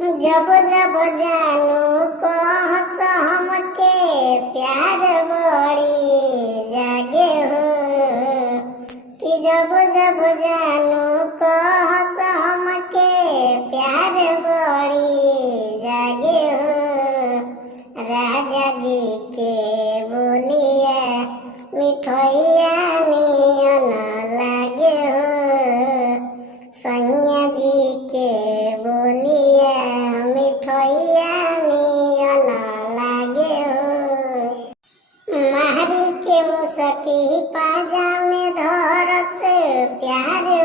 जब जब जानू कहस हमके प्यार बड़ी जागे हो, कि जब जब जानू कहस हमके प्यार बड़ी जागे हो। राजा जी के बोलिया मिठैया नियन लागे हो, सैया जी के बोलिया मिठैया नियन लागे हो। मारी के मुसकी पाजा में धरस प्यार